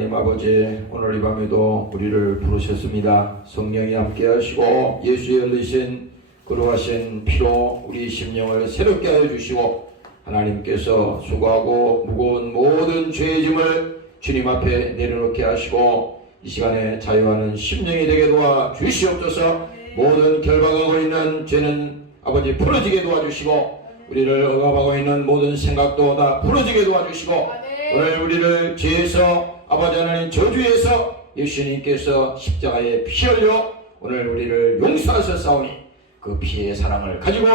하나님 아버지, 오늘 이 밤에도 우리를 부르셨습니다. 성령이 함께 하시고 예수의 흘리신 거룩하신 피로 우리 심령을 새롭게 하여 주시고, 하나님께서 수고하고 무거운 모든 죄의 짐을 주님 앞에 내려놓게 하시고 이 시간에 자유하는 심령이 되게 도와 주시옵소서. 모든 결박하고 있는 죄는 아버지 풀어지게 도와주시고, 우리를 억압하고 있는 모든 생각도 다 풀어지게 도와주시고, 오늘 우리를 죄에서, 아버지 하나님 저주에서 예수님께서 십자가에 피 흘려 오늘 우리를 용서하셨사오니 그 피의 사랑을 가지고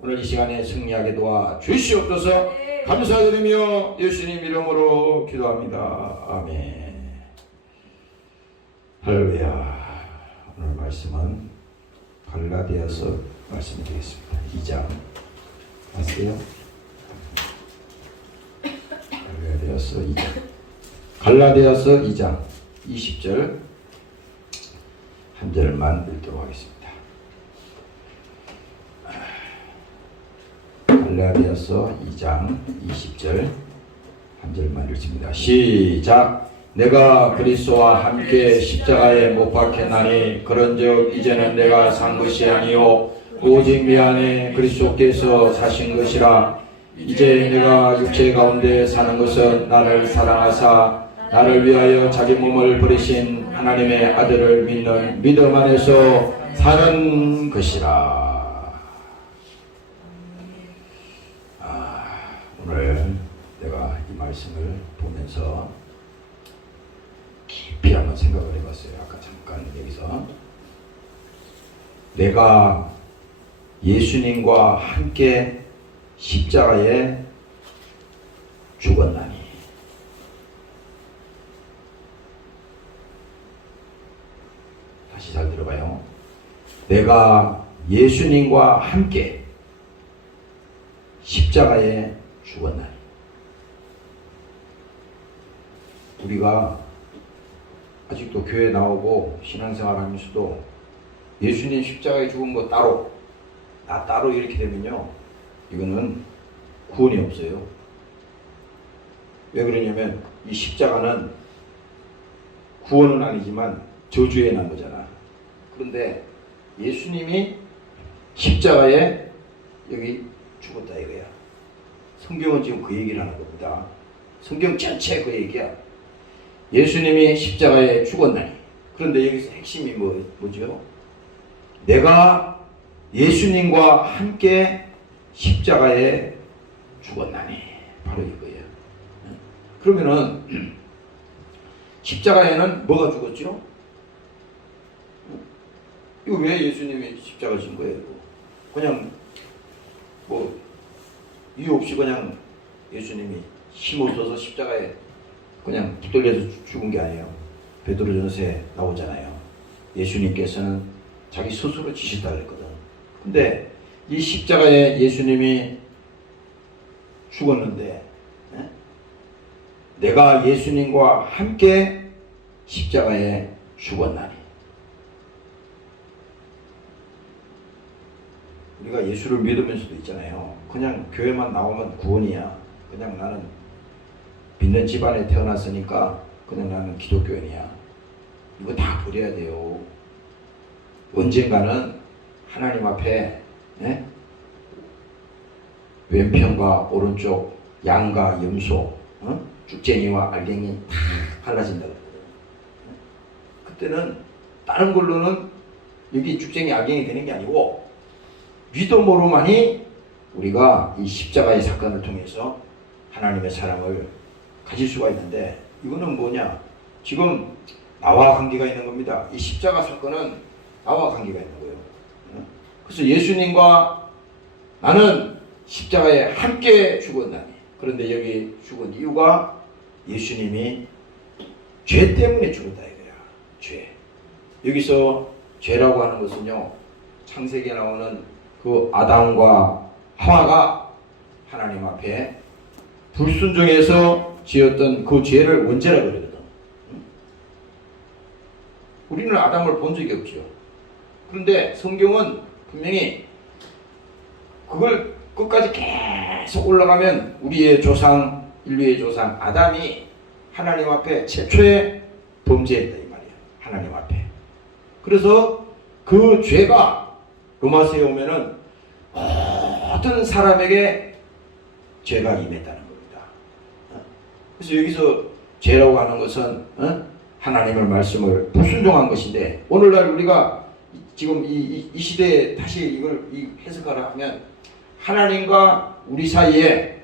오늘 이 시간에 승리하게 도와 주시옵소서. 감사드리며 예수님 이름으로 기도합니다. 아멘. 할렐루야. 오늘 말씀은 갈라디아서 말씀이 되겠습니다. 2장 아세요? 갈라디아서 2장. 갈라디아서 2장 20절 한 절만 읽도록 하겠습니다. 갈라디아서 2장 20절 한 절만 읽습니다. 시작. 내가 그리스도와 함께 십자가에 못 박혔나니 그런즉 이제는 내가 산 것이 아니요 오직 내 안에 그리스도께서 사신 것이라. 이제 내가 육체 가운데 사는 것은 나를 사랑하사 나를 위하여 자기 몸을 버리신 하나님의 아들을 믿는 믿음 안에서 사는 것이라. 오늘 내가 이 말씀을 보면서 깊이 한번 생각을 해봤어요. 아까 잠깐 여기서 내가 예수님과 함께 십자가에 죽었나니, 다시 잘 들어봐요. 내가 예수님과 함께 십자가에 죽었나니. 우리가 아직도 교회 나오고 신앙생활 하면서도 예수님 십자가에 죽은 거 따로, 나 따로 이렇게 되면요, 이거는 구원이 없어요. 왜 그러냐면 이 십자가는 구원은 아니지만 저주에 난 거잖아. 그런데 예수님이 십자가에 여기 죽었다 이거야. 성경은 지금 그 얘기를 하는 겁니다. 성경 전체 그 얘기야. 예수님이 십자가에 죽었나니. 그런데 여기서 핵심이 뭐죠? 내가 예수님과 함께 십자가에 죽었나니. 바로 이거예요. 그러면은 십자가에는 뭐가 죽었죠? 이거 왜 예수님이 십자가 진 거예요? 그냥 뭐 이유 없이 그냥 예수님이 힘 없어서 십자가에 그냥 붙들려서 죽은 게 아니에요. 베드로전서에 나오잖아요. 예수님께서는 자기 스스로 지셨다 그랬거든. 근데 이 십자가에 예수님이 죽었는데, 내가 예수님과 함께 십자가에 죽었나니. 우리가 예수를 믿으면서도 있잖아요. 그냥 교회만 나오면 구원이야. 그냥 나는 믿는 집안에 태어났으니까 그냥 나는 기독교인이야. 이거 다 버려야 돼요. 언젠가는 하나님 앞에 왼편과 오른쪽, 양과 염소, 쭉쟁이와 알갱이 다 갈라진다고 그러거든. 그때는 다른 걸로는 여기 쭉쟁이 알갱이 되는 게 아니고 믿음으로만이 우리가 이 십자가의 사건을 통해서 하나님의 사랑을 가질 수가 있는데, 이거는 뭐냐? 지금 나와 관계가 있는 겁니다. 이 십자가 사건은 나와 관계가 있는 거예요. 그래서 예수님과 나는 십자가에 함께 죽었나니. 그런데 여기 죽은 이유가 예수님이 죄 때문에 죽었다 이거야. 죄. 여기서 죄라고 하는 것은요, 창세기에 나오는 그 아담과 하와가 하나님 앞에 불순종해서 지었던 그 죄를 원죄라 그러거든. 우리는 아담을 본 적이 없죠. 그런데 성경은 분명히 그걸 끝까지 계속 올라가면 우리의 조상, 인류의 조상 아담이 하나님 앞에 최초의 범죄했다 이 말이야. 하나님 앞에. 그래서 그 죄가 로마서에 오면은 모든 사람에게 죄가 임했다는 겁니다. 그래서 여기서 죄라고 하는 것은 하나님의 말씀을 불순종한 것인데, 오늘날 우리가 지금 이 시대에 다시 이걸 해석하라 하면 하나님과 우리 사이에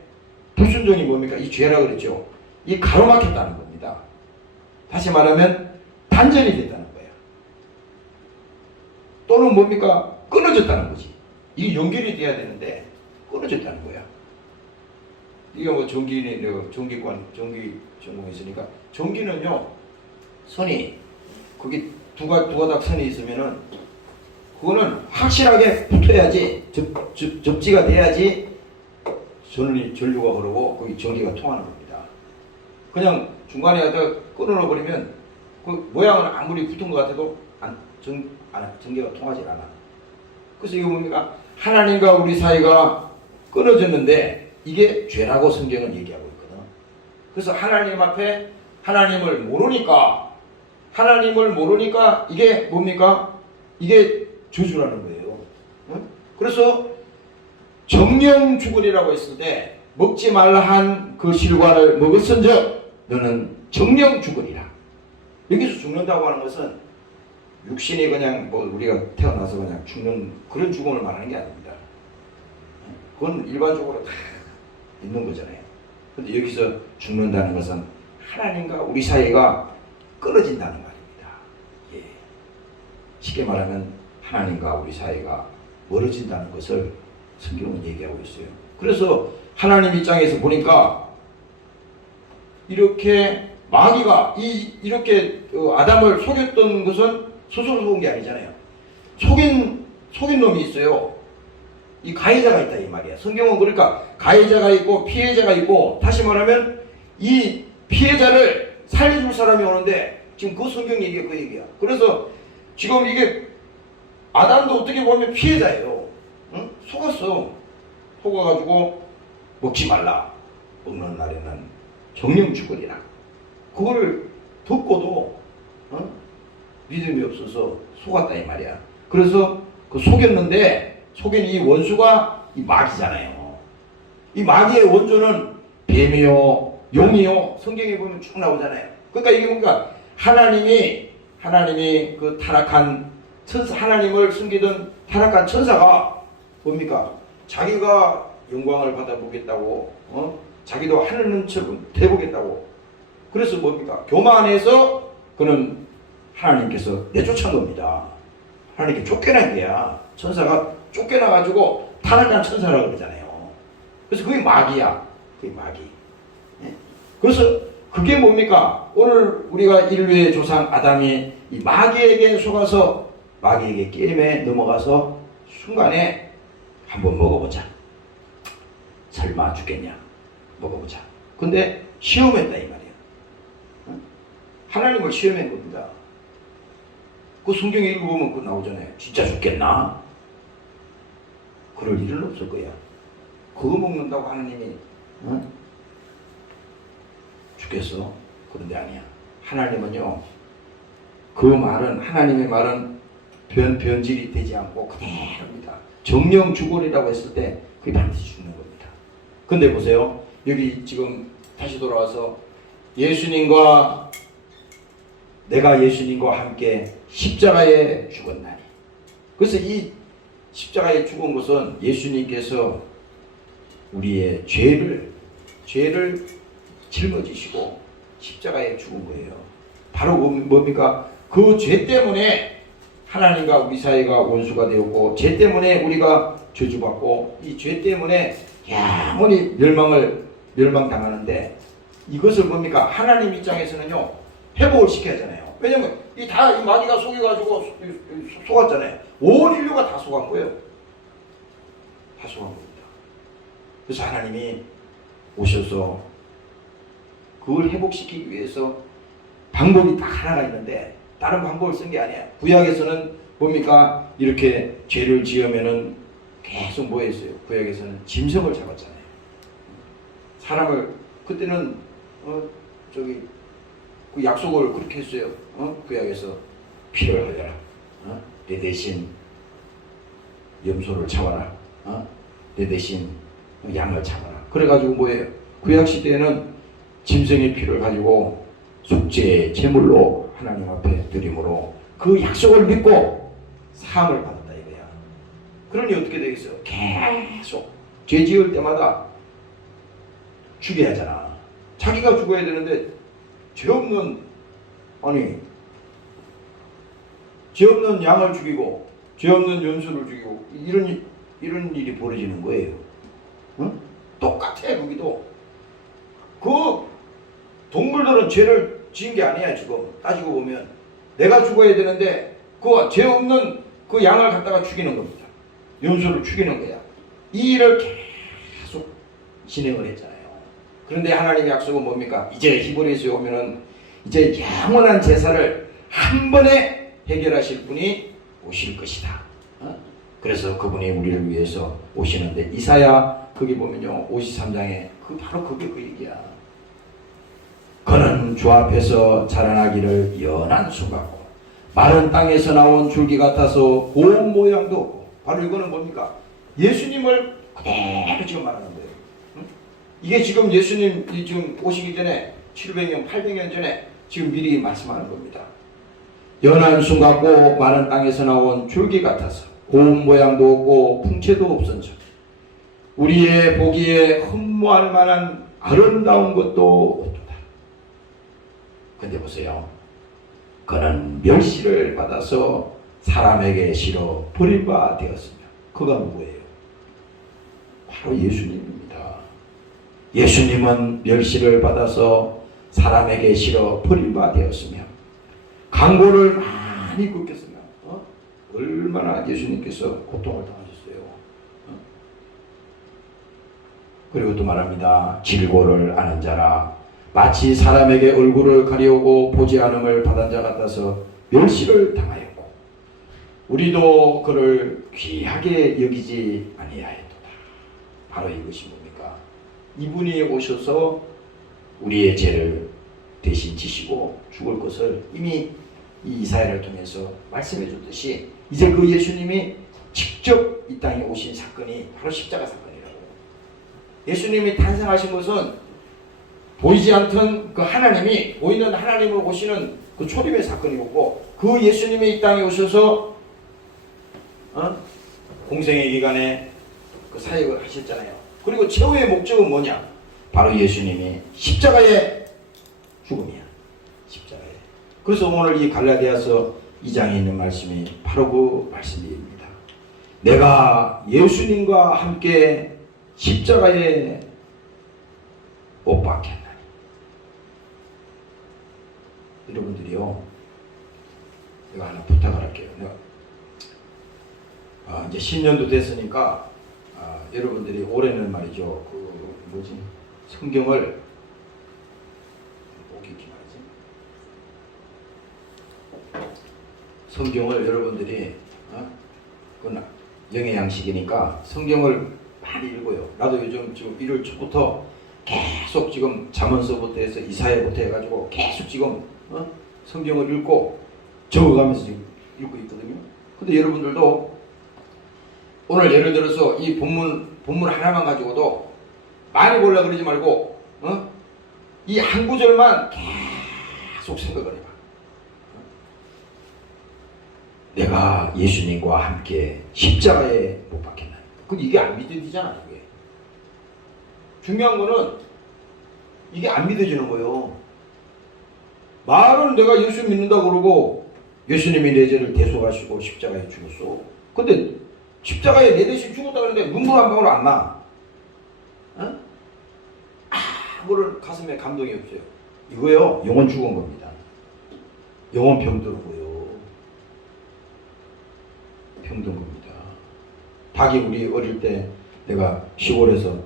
불순종이 뭡니까? 이 죄라고 그랬죠. 이 가로막혔다는 겁니다. 다시 말하면 단절이 됐다는 거예요. 또는 뭡니까? 끊어졌다는 거지. 이게 연결이 돼야 되는데 끊어졌다는 거야. 이게 뭐 전기관 전기 전공했으니까, 전기는요 선이 거기 두 가닥 선이 있으면은 그거는 확실하게 붙어야지, 접지가 돼야지 전류가 흐르고 거기 전기가 통하는 겁니다. 그냥 중간에 하다가 끊어놓아 버리면 그 모양은 아무리 붙은 것 같아도 전기가 통하지 않아. 그래서 이거 뭡니까? 하나님과 우리 사이가 끊어졌는데 이게 죄라고 성경은 얘기하고 있거든. 그래서 하나님 앞에 하나님을 모르니까 이게 뭡니까? 이게 저주라는 거예요. 그래서 정령 죽으리라고 했을 때 먹지 말라 한 그 실과를 먹었은즉 너는 정령 죽으리라. 여기서 죽는다고 하는 것은 육신이 그냥 뭐 우리가 태어나서 그냥 죽는 그런 죽음을 말하는 게 아닙니다. 그건 일반적으로 다 있는 거잖아요. 근데 여기서 죽는다는 것은 하나님과 우리 사이가 끊어진다는 말입니다. 예. 쉽게 말하면 하나님과 우리 사이가 멀어진다는 것을 성경은 얘기하고 있어요. 그래서 하나님 입장에서 보니까 이렇게 마귀가 이렇게 아담을 속였던 것은 스스로 속은 게 아니잖아요. 속인 놈이 있어요. 이 가해자가 있다 이 말이야. 성경은 그러니까 가해자가 있고 피해자가 있고, 다시 말하면 이 피해자를 살려줄 사람이 오는데 지금 그 성경 얘기가 그 얘기야. 그래서 지금 이게 아담도 어떻게 보면 피해자예요. 응? 속아가지고 먹지 말라. 먹는 날에는 정령 죽으리라. 그걸 듣고도 믿음이 없어서 속았다 이 말이야. 그래서 그 속였는데 속인 이 원수가 이 마귀잖아요. 이 마귀의 원조는 뱀이요, 용이요. 성경에 보면 쭉 나오잖아요. 그러니까 이게 뭔가 하나님이 그 타락한 천사, 하나님을 숨기던 타락한 천사가 뭡니까? 자기가 영광을 받아보겠다고, 자기도 하늘처럼 돼보겠다고. 그래서 뭡니까? 교만해서 그는 하나님께서 내쫓은 겁니다. 하나님께 쫓겨난 게야. 천사가 쫓겨나가지고 타락한 천사라고 그러잖아요. 그래서 그게 마귀야. 그게 마귀. 그래서 그게 뭡니까? 오늘 우리가 인류의 조상 아담이 이 마귀에게 속아서 마귀에게 게임에 넘어가서 순간에 한번 먹어보자. 설마 죽겠냐? 먹어보자. 근데 시험했다 이 말이야. 하나님을 시험한 겁니다. 그 성경에 읽어보면 그거 나오잖아요. 진짜 죽겠나? 그럴 일은 없을 거야. 그거 먹는다고 하나님이 죽겠어? 그런데 아니야. 하나님은요, 그 말은, 하나님의 말은 변질이 되지 않고 그대로입니다. 정령 죽으리라고 했을 때 그게 반드시 죽는 겁니다. 근데 보세요. 여기 지금 다시 돌아와서 내가 예수님과 함께 십자가에 죽었나니. 그래서 이 십자가에 죽은 것은 예수님께서 우리의 죄를 짊어지시고 십자가에 죽은 거예요. 바로 뭡니까? 그 죄 때문에 하나님과 우리 사이가 원수가 되었고, 죄 때문에 우리가 저주받고, 이 죄 때문에 영원히 멸망당하는데, 이것을 뭡니까? 하나님 입장에서는요, 회복을 시켜야 하잖아요. 왜냐면 이 마귀가 속여가지고 속았잖아요. 온 인류가 다 속은 거예요. 다 속은 겁니다. 그래서 하나님이 오셔서 그걸 회복시키기 위해서 방법이 딱 하나가 있는데, 다른 방법을 쓴 게 아니야. 구약에서는 뭡니까? 이렇게 죄를 지으면은 계속 뭐 했어요? 구약에서는 짐승을 잡았잖아요. 사람을, 그때는 그 약속을 그렇게 했어요. 구약에서 피를 흘려라. 내 대신 염소를 잡아라. 내 대신 양을 잡아라. 그래가지고 뭐예요? 구약 시대에는 짐승의 피를 가지고 속죄 제물로 하나님 앞에 드림으로 그 약속을 믿고 사함을 받았다 이거야. 그러니 어떻게 되겠어요? 계속 죄 지을 때마다 죽여야 하잖아. 자기가 죽어야 되는데 죄 없는 양을 죽이고 죄 없는 연수를 죽이고 이런 일이 벌어지는 거예요. 똑같아. 거기도 그 동물들은 죄를 지은 게 아니야. 지금 따지고 보면 내가 죽어야 되는데 그 죄 없는 그 양을 갖다가 죽이는 겁니다. 연수를 죽이는 거야. 이 일을 계속 진행을 했잖아요. 그런데 하나님의 약속은 뭡니까? 이제 히브리서에 오면은 이제 영원한 제사를 한 번에 해결하실 분이 오실 것이다. 그래서 그분이 우리를 위해서 오시는데 이사야 거기 보면요 53장에 바로 그게 그 얘기야. 그는 주 앞에서 자라나기를 연한 수 같고 마른 땅에서 나온 줄기 같아서 고운 모양도 없고. 바로 이거는 뭡니까? 예수님을 그대로 지금 말하는 거예요. 이게 지금 예수님 지금 오시기 전에 700년 800년 전에 지금 미리 말씀하는 겁니다. 연한 수 같고 마른 땅에서 나온 줄기 같아서 고운 모양도 없고 풍채도 없은즉 우리의 보기에 흠모할 만한 아름다운 것도 없도다. 근데 보세요. 그는 멸시를 받아서 사람에게 실어 버림바 되었으며. 그가 누구예요? 바로 예수님입니다. 예수님은 멸시를 받아서 사람에게 실어 버림바 되었으며 강고를 많이 겪었으며 얼마나 예수님께서 고통을 당하셨어요. 그리고 또 말합니다. 질고를 아는 자라 마치 사람에게 얼굴을 가려오고 보지 않음을 받은 자 같아서 멸시를 당하였고 우리도 그를 귀하게 여기지 아니하였도다. 바로 이것이 뭡니까? 이분이 오셔서 우리의 죄를 대신 지시고 죽을 것을 이미 이 이사야를 통해서 말씀해 줬듯이 이제 그 예수님이 직접 이 땅에 오신 사건이 바로 십자가 사건이라고요. 예수님이 탄생하신 것은 보이지 않던 그 하나님이 보이는 하나님으로 오시는 그 초림의 사건이었고 그 예수님이 이 땅에 오셔서 공생의 기간에 그 사역을 하셨잖아요. 그리고 최후의 목적은 뭐냐? 바로 예수님이 십자가의 죽음이야. 십자가에. 그래서 오늘 이 갈라디아서 2장에 있는 말씀이 바로 그 말씀입니다. 내가 예수님과 함께 십자가에 못 박혔나니. 여러분들이요, 내가 하나 부탁을 할게요. 내가 이제 10년도 됐으니까 여러분들이 올해는 말이죠, 성경을 성경을 여러분들이 그건 영의 양식이니까 성경을 많이 읽어요. 나도 요즘 지금 1월 초부터 계속 지금 잠언서부터 해서 이사야부터 해가지고 계속 지금 성경을 읽고 적어가면서 지금 읽고 있거든요. 근데 여러분들도 오늘 예를 들어서 이 본문 하나만 가지고도 많이 보려고 그러지 말고 이 한 구절만 계속 생각을 해봐. 내가 예수님과 함께 십자가에 못 박혔나니. 이게 안 믿어지잖아. 이게 중요한 거는 이게 안 믿어지는 거예요. 말은 내가 예수 믿는다 그러고 예수님이 내 죄를 대속하시고 십자가에 죽었어. 근데 십자가에 내 대신 죽었다 그러는데 눈물 한 방울 안 나. 아무런 가슴에 감동이 없어요. 이거요, 영혼 죽은 겁니다. 영혼 병들은 거예요. 병든 겁니다. 닭이 우리 어릴 때 내가 시골에서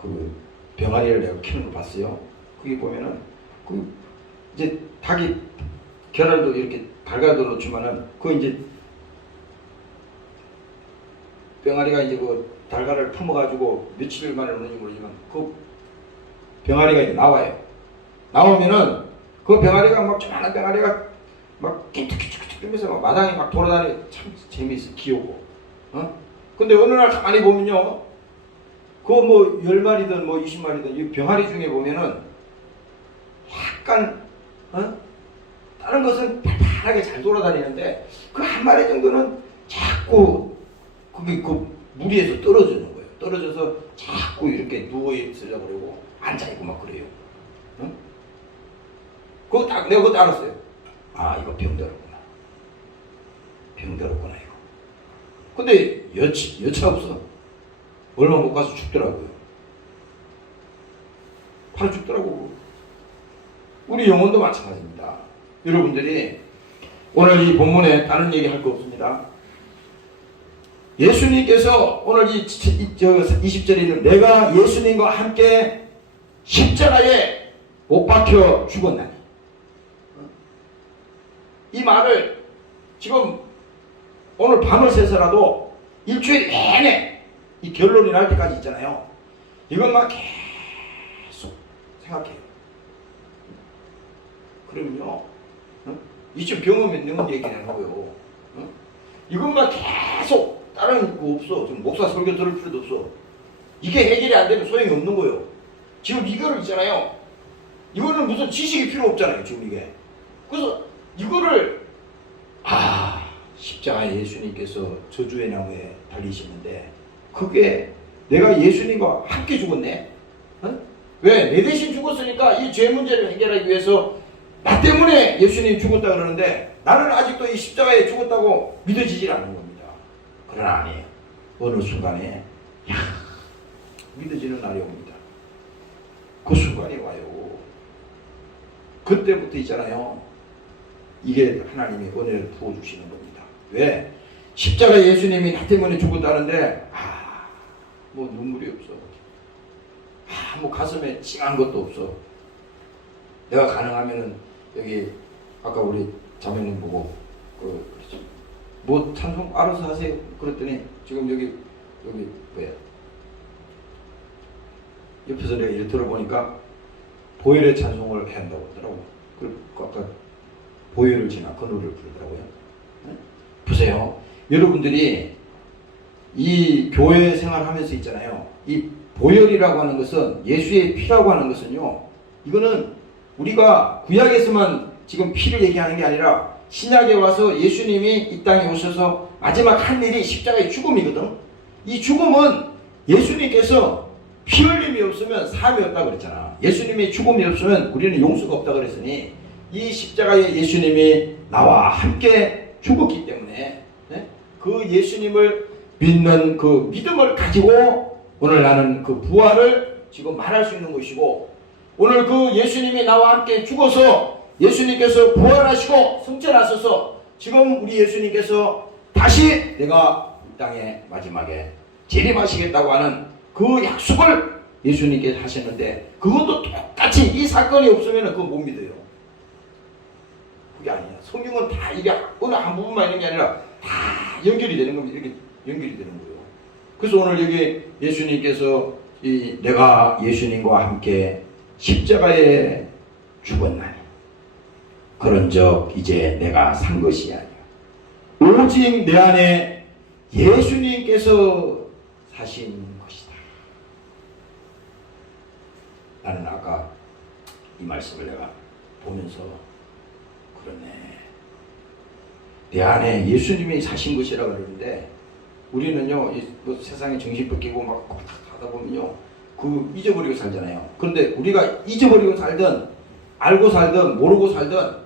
그 병아리를 내가 키우는 거 봤어요. 거기 보면은 이제 닭이 계란도 이렇게 달걀도 넣지만은 그 이제 병아리가 이제 그 달걀을 품어가지고 며칠 만에 오는지 모르지만 그 병아리가 이제 나와요. 나오면은 그 병아리가 막 조그마한 병아리가 막 낑득낑득 뛰면서 막 마당에 막 돌아다니 참 재미있어 귀엽고. 근데 어느 날 가만히 보면요, 그 뭐 10마리든 뭐 20마리든 이 병아리 중에 보면은 약간 다른 것은 팔팔하게 잘 돌아다니는데 그 한 마리 정도는 자꾸 그게 그 무리에서 떨어지는 거예요. 떨어져서 자꾸 이렇게 누워 있으려고 그러고 앉아 있고 막 그래요. 그거 딱 내가 그것도 알았어요. 아, 이거 병들었구나. 병들었구나 이거. 근데 여차 없어. 얼마 못 가서 죽더라고요. 바로 죽더라고. 우리 영혼도 마찬가지입니다. 여러분들이 오늘 이 본문에 다른 얘기 할 거 없습니다. 예수님께서 오늘 이 20절에는 내가 예수님과 함께 십자가에 못 박혀 죽었나니, 이 말을 지금 오늘 밤을 새서라도 일주일 내내 이 결론이 날 때까지 있잖아요. 이것만 계속 생각해요. 그러면요, 이쯤 경험 있는 얘기는 하고요. 이것만 계속 다른 거 없어. 지금 목사 설교 들을 필요도 없어. 이게 해결이 안 되면 소용이 없는 거예요. 지금 이거를 있잖아요. 이거는 무슨 지식이 필요 없잖아요. 지금 이게. 그래서 이거를 십자가에 예수님께서 저주의 나무에 달리시는데 그게 내가 예수님과 함께 죽었네. 왜? 내 대신 죽었으니까 이 죄 문제를 해결하기 위해서 나 때문에 예수님이 죽었다 그러는데 나는 아직도 이 십자가에 죽었다고 믿어지질 않는 겁니다. 그러나 아니에요. 어느 순간에 믿어지는 날이 옵니다. 그 순간이 와요. 그때부터 있잖아요. 이게 하나님이 은혜를 부어주시는 겁니다. 왜? 십자가에 예수님이 나 때문에 죽었다는데 뭐 눈물이 없어. 뭐 가슴에 찡한 것도 없어. 내가 가능하면은 여기 아까 우리 자매님 보고 그랬죠. 뭐 찬송 알아서 하세요. 그랬더니 지금 여기 뭐야? 옆에서 내가 이제 들어보니까 보혈의 찬송을 해야 한다고 하더라고. 그리고 아까 보혈을 지나 그 노래를 부르더라고요. 네? 보세요. 여러분들이 이 교회 생활하면서 있잖아요. 이 보혈이라고 하는 것은, 예수의 피라고 하는 것은요, 이거는 우리가 구약에서만 지금 피를 얘기하는 게 아니라 신약에 와서 예수님이 이 땅에 오셔서 마지막 한 일이 십자가의 죽음이거든. 이 죽음은 예수님께서 피 흘림이 없으면 사함이 없다고 그랬잖아. 예수님의 죽음이 없으면 우리는 용서가 없다고 그랬으니 이 십자가에 예수님이 나와 함께 죽었기 때문에 그 예수님을 믿는 그 믿음을 가지고 오늘 나는 그 부활을 지금 말할 수 있는 것이고, 오늘 그 예수님이 나와 함께 죽어서 예수님께서 부활하시고 승천하셔서 지금 우리 예수님께서 다시 내가 이 땅에 마지막에 재림하시겠다고 하는 그 약속을 예수님께 하셨는데, 그것도 똑같이 이 사건이 없으면 그거 못 믿어요. 그게 아니야. 성경은 다 이게 어느 한 부분만 있는 게 아니라 다 연결이 되는 겁니다. 이렇게 연결이 되는 거예요. 그래서 오늘 여기 예수님께서 내가 예수님과 함께 십자가에 죽었나니 그런즉 이제 내가 산 것이 아니야. 오직 내 안에 예수님께서 사신 것이다. 나는 아까 이 말씀을 내가 보면서 그러네. 내 안에 예수님이 사신 것이라 그러는데 우리는요, 뭐 세상에 정신 뺏기고 막 하다 보면요, 그 잊어버리고 살잖아요. 그런데 우리가 잊어버리고 살든 알고 살든 모르고 살든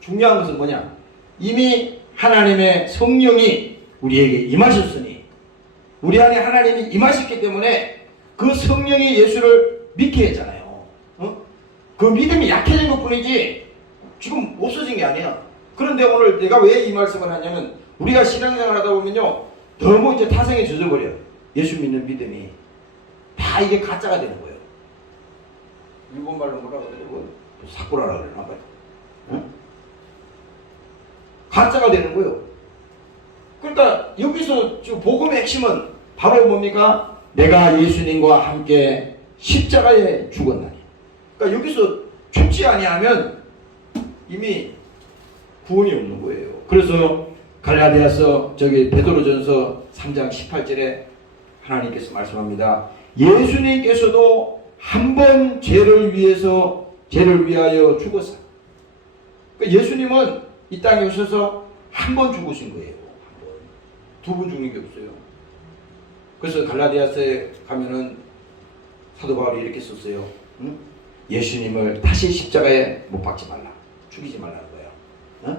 중요한 것은 뭐냐? 이미 하나님의 성령이 우리에게 임하셨으니, 우리 안에 하나님이 임하셨기 때문에 그 성령이 예수를 믿게 했잖아요. 그 믿음이 약해진 것 뿐이지 지금 없어진 게 아니야. 그런데 오늘 내가 왜 이 말씀을 하냐면, 우리가 신앙생활 하다 보면요, 너무 이제 타성에 젖어버려. 예수 믿는 믿음이 다 이게 가짜가 되는 거예요. 일본말로 뭐라고 그러고 사쿠라라 그러나 봐요. 응? 가짜가 되는 거예요. 그러니까 여기서 지금 복음의 핵심은 바로 뭡니까? 내가 예수님과 함께 십자가에 죽었나니. 그러니까 여기서 죽지 아니하면 이미 구원이 없는 거예요. 그래서 갈라디아서 베드로전서 3장 18절에 하나님께서 말씀합니다. 예수님께서도 한 번 죄를 위하여 죽었어. 예수님은 이 땅에 오셔서 한 번 죽으신 거예요. 두 번 죽는 게 없어요. 그래서 갈라디아서에 가면은 사도 바울이 이렇게 썼어요. 응? 예수님을 다시 십자가에 못 박지 말라. 죽이지 말라는 거예요. 응?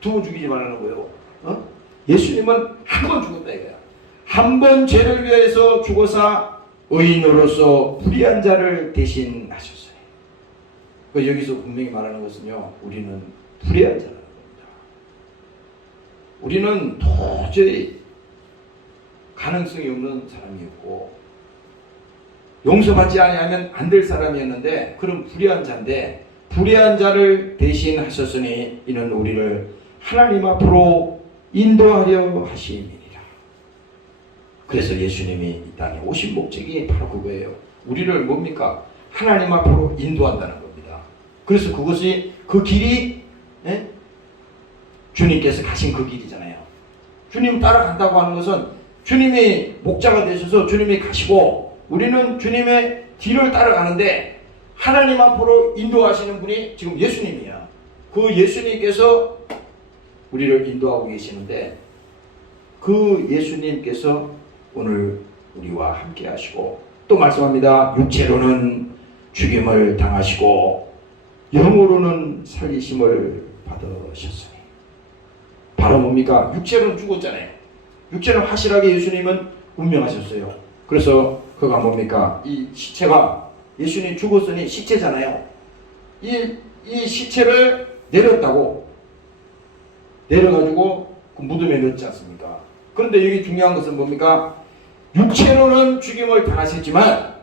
두 번 죽이지 말라는 거예요. 어? 예수님은 한 번 죽었다 이거야. 한 번 죄를 위해서 죽어서 의인으로서 불의한 자를 대신하셨어요. 여기서 분명히 말하는 것은요, 우리는 불의한 자라는 겁니다. 우리는 도저히 가능성이 없는 사람이었고 용서받지 아니하면 안 될 사람이었는데 그런 불의한 자인데 불의한 자를 대신하셨으니 이는 우리를 하나님 앞으로 인도하려 하심이니라. 그래서 예수님이 이 땅에 오신 목적이 바로 그거예요. 우리를 뭡니까? 하나님 앞으로 인도한다는 겁니다. 그래서 그것이 그 길이 주님께서 가신 그 길이잖아요. 주님 따라간다고 하는 것은 주님이 목자가 되셔서 주님이 가시고 우리는 주님의 뒤를 따라가는데 하나님 앞으로 인도하시는 분이 지금 예수님이야. 그 예수님께서 우리를 인도하고 계시는데 그 예수님께서 오늘 우리와 함께 하시고 또 말씀합니다. 육체로는 죽임을 당하시고 영으로는 살리심을 받으셨으니 바로 뭡니까? 육체로는 죽었잖아요. 육체는 확실하게 예수님은 운명하셨어요. 그래서 그가 뭡니까? 이 시체가 예수님 죽었으니 시체잖아요. 이 시체를 내려가지고 그 무덤에 넣지 않습니까? 그런데 여기 중요한 것은 뭡니까? 육체로는 죽임을 당하셨지만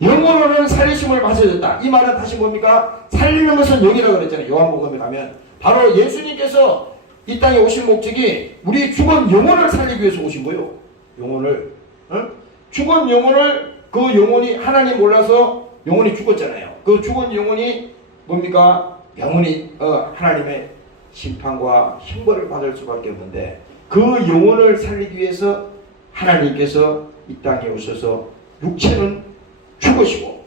영으로는 살리심을 받으셨다. 이 말은 다시 뭡니까? 살리는 것은 영이라고 그랬잖아요. 요한복음에 가면 바로 예수님께서 이 땅에 오신 목적이 우리 죽은 영혼을 살리기 위해서 오신 거예요. 영혼을 죽은 영혼을 그 영혼이 하나님 몰라서 영혼이 죽었잖아요. 그 죽은 영혼이 뭡니까? 영혼이 하나님의 심판과 형벌을 받을 수밖에 없는데 그 영혼을 살리기 위해서 하나님께서 이 땅에 오셔서 육체는 죽으시고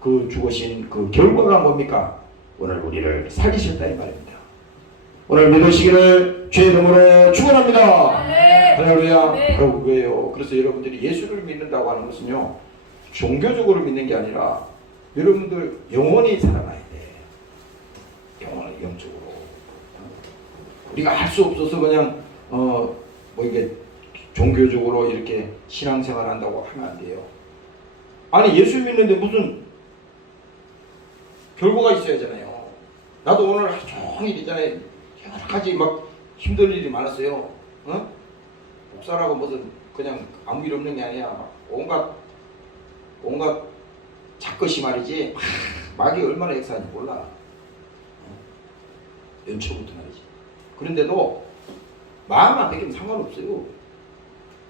그 죽으신 그 결과가 뭡니까? 오늘 우리를 살리셨다 이 말입니다. 오늘 믿으시기를 주의 이름으로 축원합니다. 할렐루야. 바로 그거예요. 그래서 여러분들이 예수를 믿는다고 하는 것은요, 종교적으로 믿는 게 아니라 여러분들 영원히 살아가야 돼. 영원히 영적으로. 우리가 할 수 없어서 그냥 이게 종교적으로 이렇게 신앙생활 한다고 하면 안 돼요. 아니 예수 믿는데 무슨 결과가 있어야 하잖아요. 나도 오늘 하루 종일 있잖아요. 여러 가지 막 힘든 일이 많았어요. 목사라고 무슨 그냥 아무 일 없는 게 아니야. 온갖 작것이 말이지. 막이 얼마나 역사한지 몰라. 연초부터 말이지. 그런데도 마음만 뺏기면 상관없어요.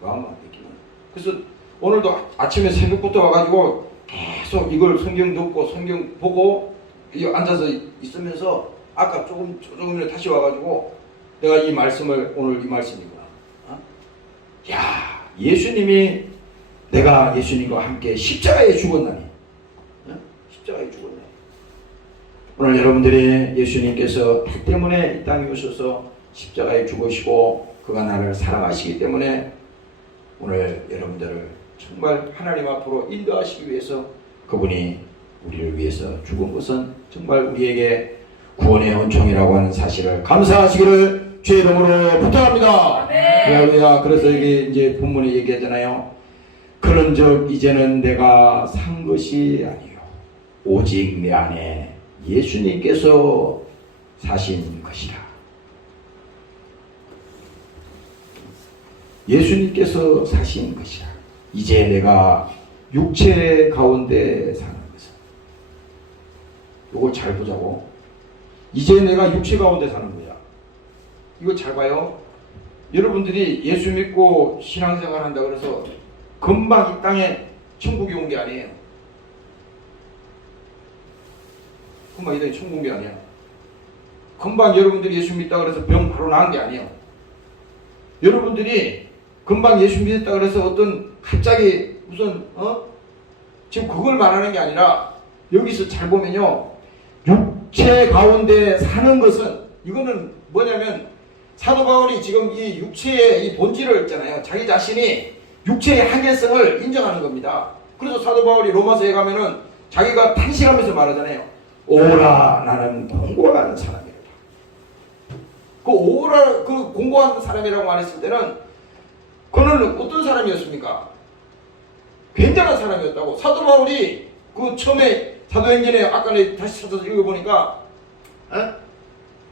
마음만 뺏기면. 그래서 오늘도 아침에 새벽부터 와가지고 계속 이걸 성경 듣고 성경 보고 앉아서 있으면서 아까 조금 전에 다시 와가지고 내가 이 말씀을 오늘 이 말씀이구나. 야, 예수님이 내가 예수님과 함께 십자가에 죽었나니. 십자가에 죽었네. 오늘 여러분들이 예수님께서 나 때문에 이 땅에 오셔서 십자가에 죽으시고 그가 나를 사랑하시기 때문에 오늘 여러분들을 정말 하나님 앞으로 인도하시기 위해서 그분이 우리를 위해서 죽은 것은 정말 우리에게 구원의 은총이라고 하는 사실을 감사하시기를 주의 이름으로 부탁합니다. 할렐루야. 그래서 이게 이제 본문에 얘기하잖아요. 그런즉 이제는 내가 산 것이 아니요 오직 내 안에 예수님께서 사신 것이라. 예수님께서 사신 것이라. 이제 내가 육체 가운데 사는 것은, 이걸 잘 보자고. 이제 내가 육체 가운데 사는 거야. 이거 잘 봐요. 여러분들이 예수 믿고 신앙생활 한다 그래서 금방 이 땅에 천국이 온 게 아니에요. 금방 이 땅에 천국이 아니야. 금방 여러분들이 예수 믿다 그래서 병 바로 나은 게 아니에요. 여러분들이 금방 예수 믿었다 그래서 어떤 갑자기 무슨 지금 그걸 말하는 게 아니라 여기서 잘 보면요, 육체 가운데 사는 것은, 이거는 뭐냐면 사도 바울이 지금 이 육체의 이 본질을 있잖아요, 자기 자신이 육체의 한계성을 인정하는 겁니다. 그래서 사도 바울이 로마서에 가면은 자기가 탄식하면서 말하잖아요. 오라, 나는 공고하는 사람이다. 그 오라, 그 공고하는 사람이라고 말했을 때는 그는 어떤 사람이었습니까? 굉장한 사람이었다고. 사도 바울이 그 처음에 사도행전에 아까 다시 찾아서 읽어보니까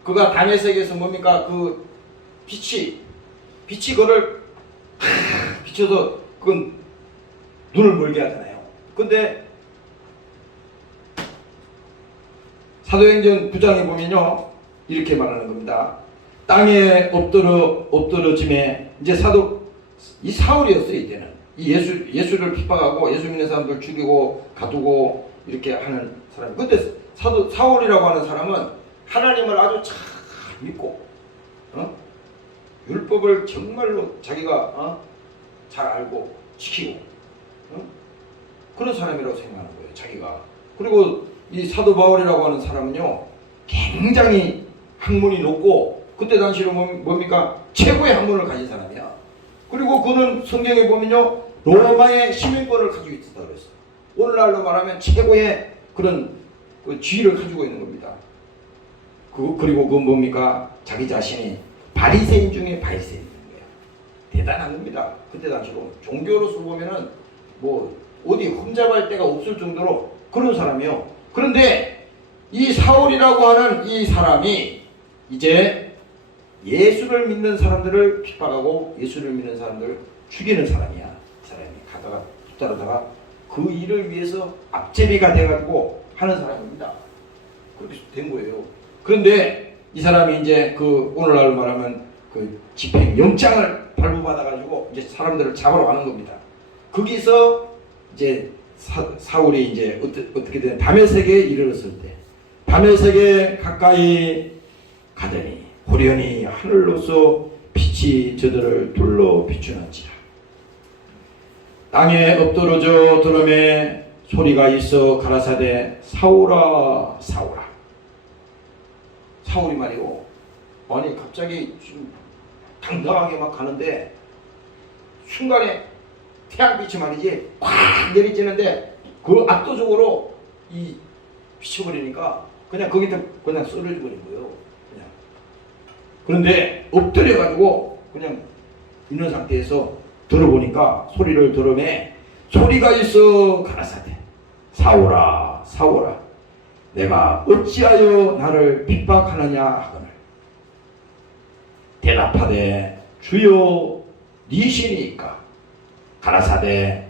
그가 다메섹에서 뭡니까? 그 빛이 그를 비춰서 그건 눈을 멀게 하잖아요. 근데 사도행전 9장에 보면요, 이렇게 말하는 겁니다. 땅에 엎드러짐에, 이제 이 사울이었어요. 이때는 이 예수를 핍박하고 예수 믿는 사람들 죽이고 가두고 이렇게 하는 사람. 근데 사울이라고 하는 사람은 하나님을 아주 잘 믿고 율법을 정말로 자기가 잘 알고 지키고 그런 사람이라고 생각하는 거예요, 자기가. 그리고 이 사도 바울이라고 하는 사람은요, 굉장히 학문이 높고 그때 당시로 뭡니까? 최고의 학문을 가진 사람이야. 그리고 그는 성경에 보면요, 로마의 시민권을 가지고 있었다 그랬어요. 오늘날로 말하면 최고의 그런 그 지위를 가지고 있는 겁니다. 그리고 그건 뭡니까? 자기 자신이 바리새인 중에 바리새인인 거예요. 대단한 겁니다. 그때 당시로 종교로서 보면은 뭐 어디 흠잡을 데가 없을 정도로 그런 사람이요. 그런데 이 사울이라고 하는 이 사람이 이제 예수를 믿는 사람들을 핍박하고 예수를 믿는 사람들을 죽이는 사람이야. 이 사람이 가다가 붙잡다가 그 일을 위해서 앞제비가 돼가지고 하는 사람입니다. 그렇게 된 거예요. 그런데 이 사람이 이제 그 오늘날 말하면 그 집행 영장을 발부받아가지고 이제 사람들을 잡으러 가는 겁니다. 거기서 이제 사울이 이제 어떻게 된 다메섹에 이르렀을 때, 다메섹에 가까이 가더니 호련히 하늘로서 빛이 저들을 둘러 비추는지라. 땅에 엎드러져 들음에 소리가 있어 가라사대 사울아 사울아. 사울이 말이요, 아니 갑자기 좀 당당하게 막 가는데 순간에 태양빛이 말이지 꽉 내리쬐는데 그 압도적으로 이 비춰버리니까 그냥 거기다 그냥 쓰러져 버린 거예요. 그냥. 그런데 엎드려가지고 그냥 있는 상태에서 들어보니까 소리를 들으매 소리가 있어 가라사대 사울아 사울아 내가 어찌하여 나를 핍박하느냐 하거늘 대답하되 주여 니시니까 가라사대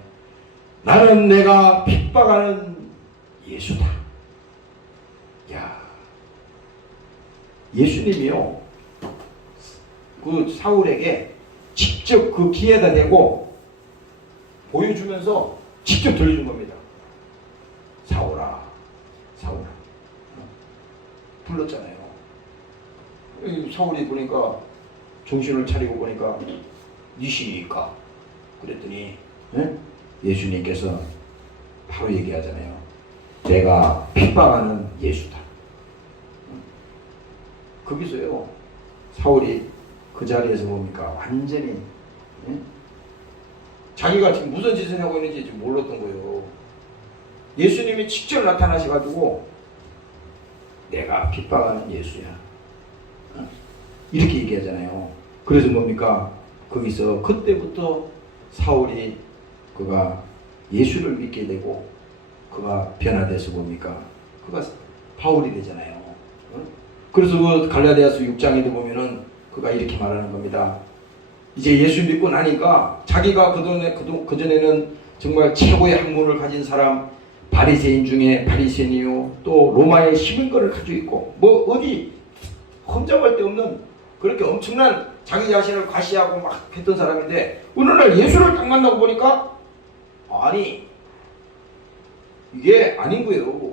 나는 내가 핍박하는 예수다. 야, 예수님이요 그 사울에게 직접 그 귀에다 대고 보여주면서 직접 들려준 겁니다. 사울아 사울아 불렀잖아요. 사울이 보니까 정신을 차리고 보니까 니시니까 그랬더니 예수님께서 바로 얘기하잖아요. 내가 핍박하는 예수다. 거기서요 사울이 그 자리에서 뭡니까? 완전히 자기가 지금 무슨 짓을 하고 있는지 지금 몰랐던 거예요. 예수님이 직접 나타나셔가지고 내가 핍박하는 예수야. 이렇게 얘기하잖아요. 그래서 뭡니까? 거기서 그때부터 사울이 그가 예수를 믿게 되고 그가 변화돼서 뭡니까? 그가 바울이 되잖아요. 그래서 그 갈라디아서 6장에도 보면은 그가 이렇게 말하는 겁니다. 이제 예수 믿고 나니까 자기가 그전에는 정말 최고의 학문을 가진 사람, 바리새인 중에 바리새인이요, 또 로마의 시민권을 가지고 있고 뭐 어디 흠잡을 데 없는 그렇게 엄청난 자기 자신을 과시하고 막 했던 사람인데 어느 날 예수를 딱 만나고 보니까 아니 이게 아닌 거예요.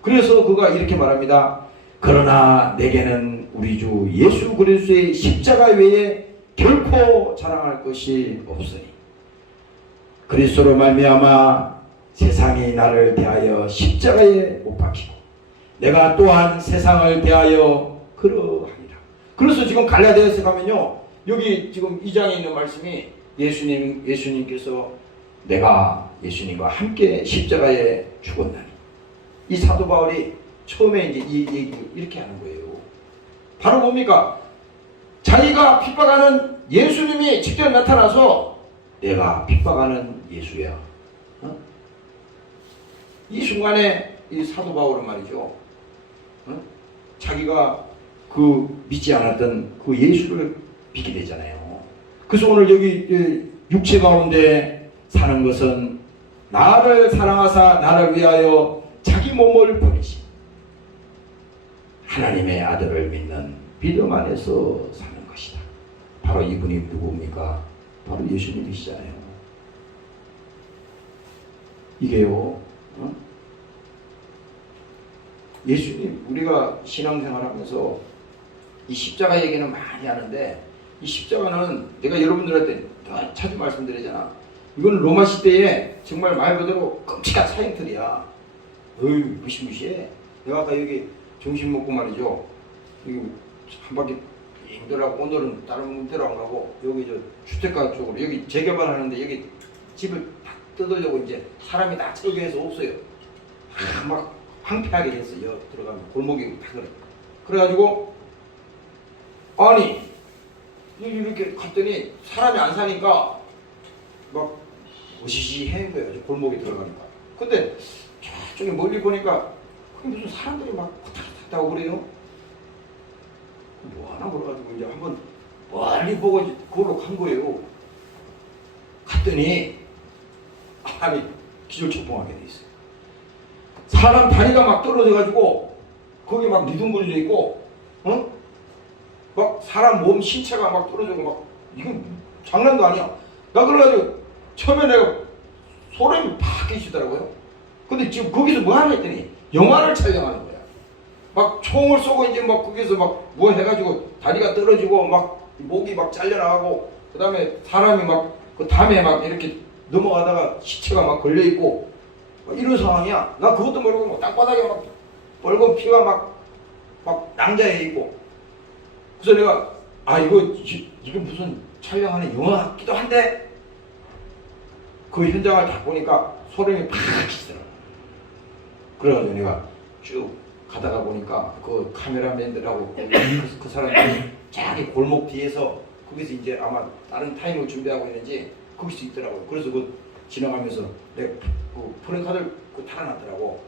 그래서 그가 이렇게 말합니다. 그러나 내게는 우리 주 예수 그리스도의 십자가 외에 결코 자랑할 것이 없으니 그리스도로 말미암아 세상이 나를 대하여 십자가에 못 박히고 내가 또한 세상을 대하여 그러하리라. 그래서 지금 갈라디아서 가면요, 여기 지금 2장에 있는 말씀이 예수님께서 내가 예수님과 함께 십자가에 죽었나니, 이 사도 바울이 처음에 이제 이 얘기 이렇게 하는 거예요. 바로 뭡니까? 자기가 핍박하는 예수님이 직접 나타나서 내가 핍박하는 예수야. 이 순간에 이 사도 바울은 말이죠, 자기가 그 믿지 않았던 그 예수를 믿게 되잖아요. 그래서 오늘 여기 육체 가운데 사는 것은 나를 사랑하사 나를 위하여 자기 몸을 버리신 하나님의 아들을 믿는 믿음 안에서 사는 것이다. 바로 이분이 누굽니까? 바로 예수님이시잖아요. 이게요, 예수님, 우리가 신앙생활하면서 이 십자가 얘기는 많이 하는데, 이 십자가는 내가 여러분들한테 자주 말씀드리잖아. 이건 로마 시대에 정말 말 그대로 끔찍한 사형틀이야. 어이, 무시무시해. 내가 아까 여기 점심 먹고 말이죠, 여기 한 바퀴 힘들라고, 오늘은 다른 데로 안 가고 여기 저 주택가 쪽으로 여기 재개발하는데 여기 집을 다 뜯으려고 이제 사람이 다 저기 해서 없어요. 막 황폐하게 됐어요. 들어가면 골목이 다 그래. 그래가지고 아니 이렇게 갔더니 사람이 안 사니까 막 으시시해 거예요. 골목에 들어가니까. 근데 저쪽에 멀리 보니까 무슨 사람들이 막 왔다 갔다 하고 그래요. 뭐 하나 그래가지고 이제 한번 멀리 보고 이제 그걸로 간 거예요. 갔더니 아니 기절초풍하게 돼 있어요. 사람 다리가 막 떨어져가지고 거기 막 리듬 걸려 있고, 막 사람 몸 신체가 막 떨어지고 막 이건 장난도 아니야. 나 그래가지고 처음에 내가 소름이 팍 끼치더라고요. 근데 지금 거기서 뭐 하나 했더니 영화를 촬영하는 거야. 막 총을 쏘고 이제 막 거기서 막 뭐 해가지고 다리가 떨어지고 막 목이 막 잘려나가고, 그 다음에 사람이 막 그 담에 막 이렇게 넘어가다가 시체가 막 걸려 있고 이런 상황이야. 나 그것도 모르고 뭐 땅바닥에 막 빨간 피가 막 낭자해 있고. 그래서 내가 이게 무슨 촬영하는 영화 같기도 한데, 그 현장을 딱 보니까 소름이 팍 끼치더라고. 그래가지고 내가 쭉 가다가 보니까 그 카메라맨들하고 그 사람들이 저기 골목 뒤에서 거기서 이제 아마 다른 타임을 준비하고 있는지 거기서 있더라고요. 그래서 그 지나가면서 내가 그 프랭카드를 달아놨더라고.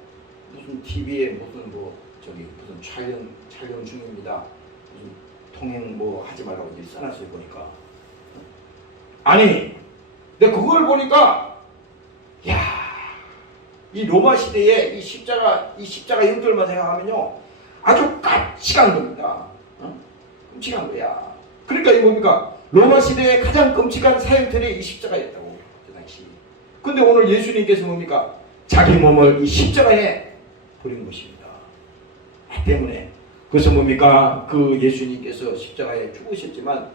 무슨 TV에 무슨 무슨 촬영 중입니다. 무슨 통행 뭐 하지 말라고 이제 써놨어요. 보니까. 아니 내가 그걸 보니까 이 로마 시대에 이 십자가 형들만 생각하면요 아주 끔찍한 겁니다. 끔찍한 거야. 그러니까 이 뭡니까? 로마 시대의 가장 끔찍한 사형틀이 이 십자가였다고, 그 당시. 근데 오늘 예수님께서 뭡니까? 자기 몸을 이 십자가에 버린 것입니다. 때문에. 그래서 뭡니까? 그 예수님께서 십자가에 죽으셨지만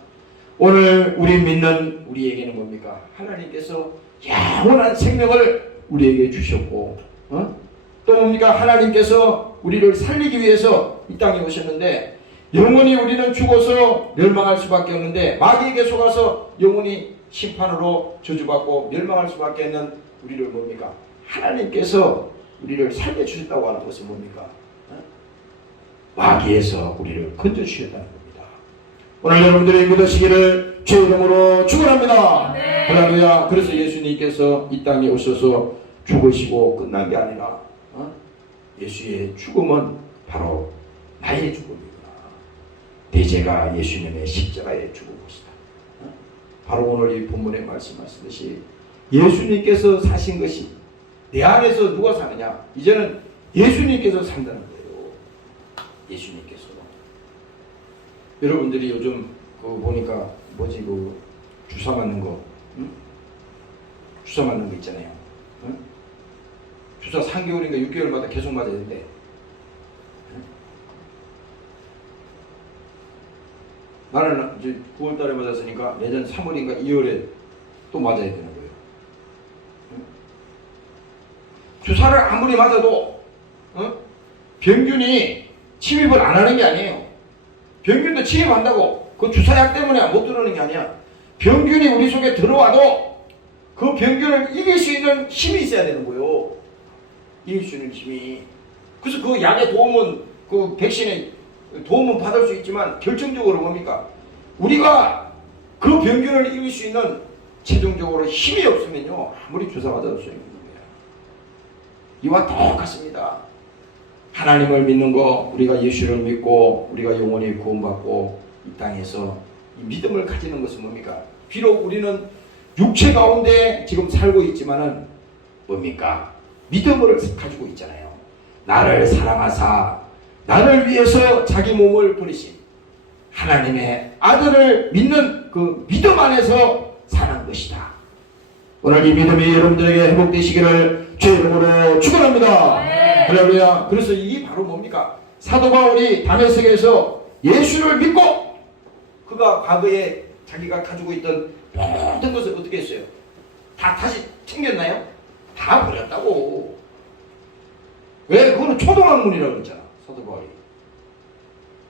오늘 우리 믿는 우리에게는 뭡니까? 하나님께서 영원한 생명을 우리에게 주셨고, 또 뭡니까? 하나님께서 우리를 살리기 위해서 이 땅에 오셨는데, 영원히 우리는 죽어서 멸망할 수밖에 없는데, 마귀에게 속아서 영원히 심판으로 저주받고 멸망할 수밖에 없는 우리를 뭡니까? 하나님께서 우리를 살려주셨다고 하는 것은 뭡니까? 마귀에서 우리를 건져주셨다는 겁니다. 오늘 여러분들이 믿으시기를 주의 이름으로 축원합니다. 네. 할렐루야. 그래서 예수님께서 이 땅에 오셔서 죽으시고 끝난 게 아니라 예수의 죽음은 바로 나의 죽음이구나. 대제가 예수님의 십자가에 죽은 것이다. 바로 오늘 이 본문에 말씀하시듯이 예수님께서 사신 것이 내 안에서 누가 사느냐? 이제는 예수님께서 산다는 거예요. 예수님께서. 여러분들이 요즘 보니까 주사 맞는 거, 주사 맞는 거 있잖아요. 주사 3개월인가 6개월마다 계속 맞아야 되는데, 나는 이제 9월 달에 맞았으니까 내년 3월인가 2월에 또 맞아야 되는 거예요. 주사를 아무리 맞아도 병균이 침입을 안 하는 게 아니에요. 병균도 침입한다고 그 주사약 때문에 못 들어오는 게 아니야. 병균이 우리 속에 들어와도 그 병균을 이길 수 있는 힘이 있어야 되는 거예요. 이길 수 있는 힘이. 그래서 그 약의 도움은, 그 백신의 도움은 받을 수 있지만 결정적으로 뭡니까? 우리가 그 병균을 이길 수 있는 최종적으로 힘이 없으면요, 아무리 주사 맞아도 소용이 없는 거야. 이와 똑같습니다. 하나님을 믿는 거, 우리가 예수를 믿고 우리가 영원히 구원받고 이 땅에서 이 믿음을 가지는 것은 뭡니까? 비록 우리는 육체 가운데 지금 살고 있지만은 뭡니까? 믿음을 가지고 있잖아요. 나를 사랑하사 나를 위해서 자기 몸을 버리신 하나님의 아들을 믿는 그 믿음 안에서 사는 것이다. 오늘 이 믿음이 여러분들에게 회복되시기를 주의 이름으로 축원합니다. 할렐루야. 그래서 이게 바로 뭡니까? 사도 바울이 다메섹에서 예수를 믿고 그가 과거에 자기가 가지고 있던 모든 것을 어떻게 했어요? 다 다시 챙겼나요? 다 버렸다고. 왜? 그거는 초등학문이라고 그랬잖아, 사도 바울이.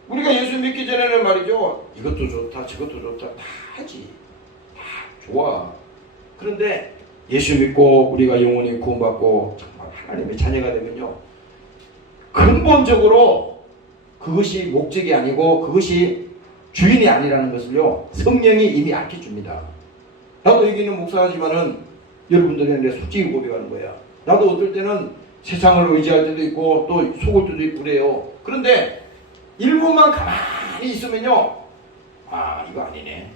우리가 예수 믿기 전에는 말이죠, 이것도 좋다 저것도 좋다 다 하지, 다 좋아. 그런데 예수 믿고 우리가 영원히 구원받고 정말 하나님의 자녀가 되면요, 근본적으로 그것이 목적이 아니고 그것이 주인이 아니라는 것을요, 성령이 이미 알려줍니다. 나도 여기 있는 목사지만은 여러분들한테 솔직히 고백하는 거야. 나도 어떨 때는 세상을 의지할 때도 있고 또 속을 때도 있고 그래요. 그런데 일부만 가만히 있으면요, 아 이거 아니네,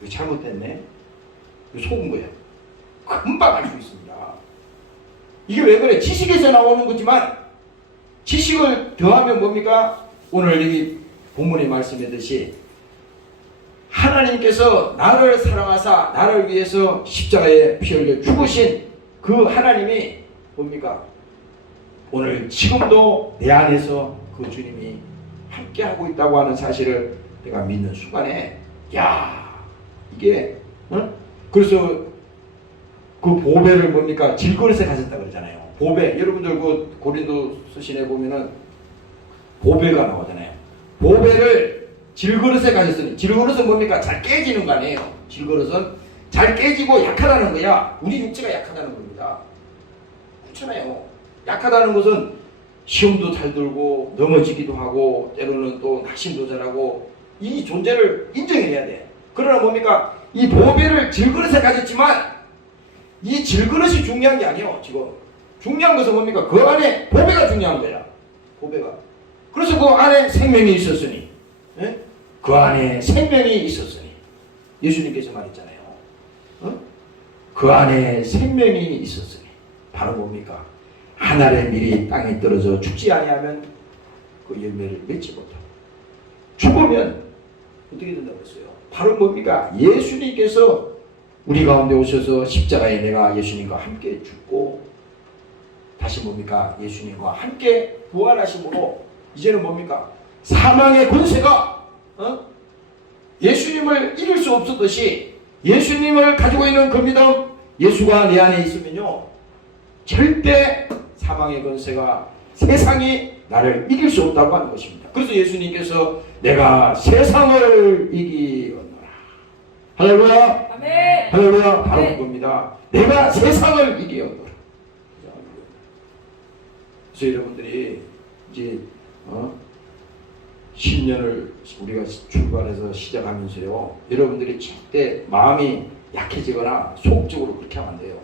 이거 잘못됐네, 이거 속은 거야. 금방 알 수 있습니다. 이게 왜 그래? 지식에서 나오는 거지만 지식을 더하면 뭡니까? 오늘 여기 본문의 말씀이듯이 하나님께서 나를 사랑하사 나를 위해서 십자가에 피 흘려 죽으신 그 하나님이 뭡니까? 오늘 지금도 내 안에서 그 주님이 함께하고 있다고 하는 사실을 내가 믿는 순간에, 야 이게 그래서 그 보배를 뭡니까? 질그릇에 가졌다 그러잖아요. 보배, 여러분들 그 고린도 서신에 보면은 보배가 나오잖아요. 보배를 질그릇에 가졌으니, 질그릇은 뭡니까? 잘 깨지는 거 아니에요. 질그릇은 잘 깨지고 약하다는 거야. 우리 육체가 약하다는 겁니다. 그렇잖아요. 약하다는 것은 시험도 잘 들고 넘어지기도 하고 때로는 또 낙심도 잘하고 이 존재를 인정해야 돼. 그러나 뭡니까? 이 보배를 질그릇에 가졌지만 이 질그릇이 중요한 게 아니에요. 지금 중요한 것은 뭡니까? 그 안에 보배가 중요한 거야. 보배가. 그래서 그 안에 생명이 있었으니, 예? 그 안에 생명이 있었으니, 예수님께서 말했잖아요. 그 안에 생명이 있었으니, 바로 뭡니까? 하늘의 밀이 땅에 떨어져 죽지 아니하면 그 열매를 맺지 못하고, 죽으면 어떻게 된다고 했어요? 바로 뭡니까? 예수님께서 우리 가운데 오셔서 십자가에 내가 예수님과 함께 죽고 다시 뭡니까? 예수님과 함께 부활하심으로 이제는 뭡니까? 사망의 권세가 예수님을 이길 수 없었듯이 예수님을 가지고 있는 그 믿음, 예수가 내 안에 있으면요, 절대 사망의 권세가, 세상이 나를 이길 수 없다고 하는 것입니다. 그래서 예수님께서 내가 세상을 이기었노라. 할렐루야. 아멘. 할렐루야. 바로 그겁니다. 내가 세상을 이기었노라. 그래서 여러분들이 이제 10년을 우리가 출발해서 시작하면서요, 여러분들이 절대 마음이 약해지거나 소극적으로 그렇게 하면 안 돼요.